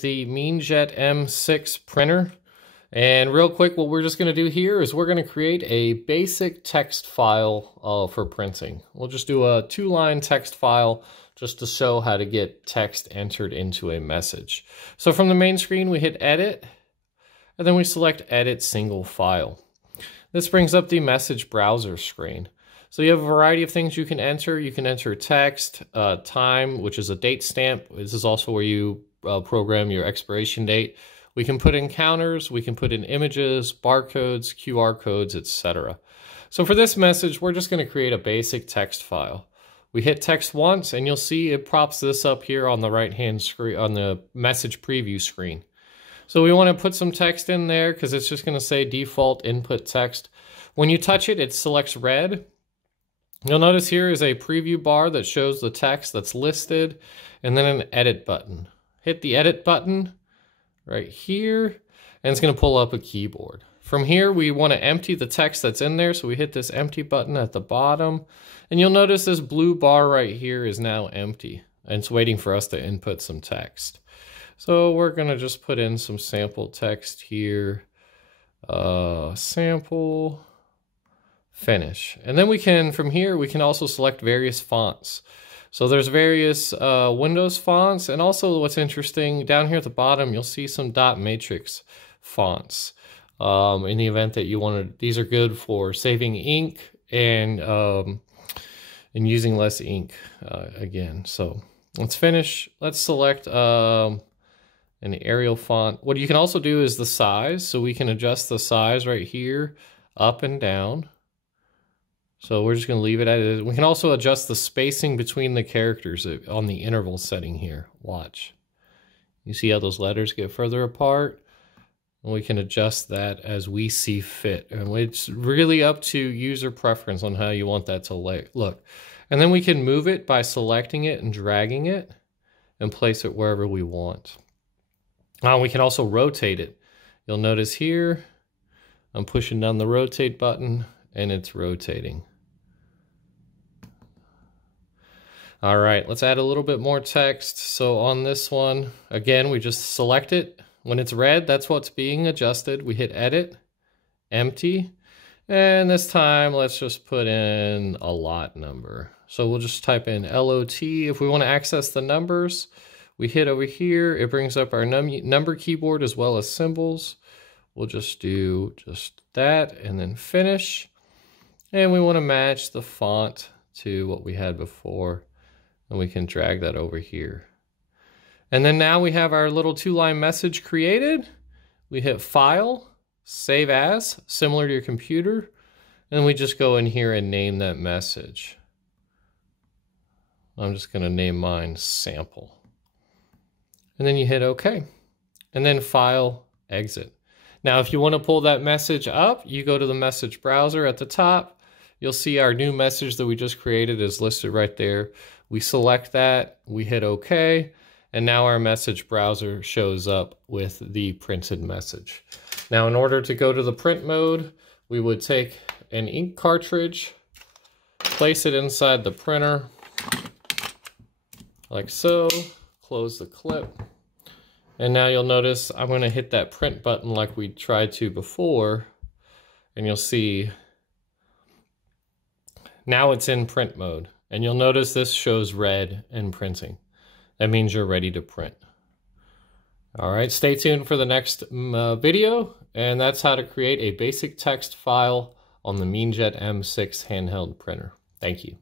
The Meenjet M6 printer. And real quick, what we're just going to do here is we're going to create a basic text file for printing. We'll just do a 2-line text file just to show how to get text entered into a message. So from the main screen, we hit Edit, and then we select Edit Single File. This brings up the message browser screen. So you have a variety of things you can enter. You can enter text, time, which is a date stamp. This is also where you program your expiration date. We can put in counters, we can put in images, barcodes, QR codes, etc. So for this message, we're just going to create a basic text file. We hit text once, and you'll see it props this up here on the right-hand screen, on the message preview screen. So we want to put some text in there because it's just going to say default input text. When you touch it, it selects red. You'll notice here is a preview bar that shows the text that's listed, and then an edit button. Hit the edit button right here, and it's going to pull up a keyboard. From here, we want to empty the text that's in there, so we hit this empty button at the bottom, and you'll notice this blue bar right here is now empty, and it's waiting for us to input some text. So we're going to just put in some sample text here, sample, finish. And then we can, from here, we can also select various fonts. So there's various Windows fonts, and also what's interesting, down here at the bottom, you'll see some dot matrix fonts. In the event that you want to, these are good for saving ink and using less ink again. So let's finish. Let's select an Arial font. What you can also do is the size, so we can adjust the size right here, up and down. So we're just going to leave it at it. We can also adjust the spacing between the characters on the interval setting here. Watch. You see how those letters get further apart? And we can adjust that as we see fit. And it's really up to user preference on how you want that to look. And then we can move it by selecting it and dragging it and place it wherever we want. We can also rotate it. You'll notice here, I'm pushing down the rotate button, and it's rotating. All right, let's add a little bit more text. So on this one, again, we just select it. When it's red, that's what's being adjusted. We hit edit, empty, and this time let's just put in a lot number. So we'll just type in LOT. If we want to access the numbers, we hit over here. It brings up our number keyboard as well as symbols. We'll just do just that and then finish. And we want to match the font to what we had before. And we can drag that over here. And then now we have our little 2-line message created. We hit File, Save As, similar to your computer. And we just go in here and name that message. I'm just going to name mine Sample. And then you hit OK. And then File, Exit. Now, if you want to pull that message up, you go to the message browser at the top. You'll see our new message that we just created is listed right there. We select that, we hit OK, and now our message browser shows up with the printed message. Now, in order to go to the print mode, we would take an ink cartridge, place it inside the printer, like so, close the clip. And now you'll notice I'm going to hit that print button like we tried to before, and you'll see now it's in print mode. And you'll notice this shows red and printing. That means you're ready to print. All right, stay tuned for the next video, and that's how to create a basic text file on the Meenjet M6 handheld printer. Thank you.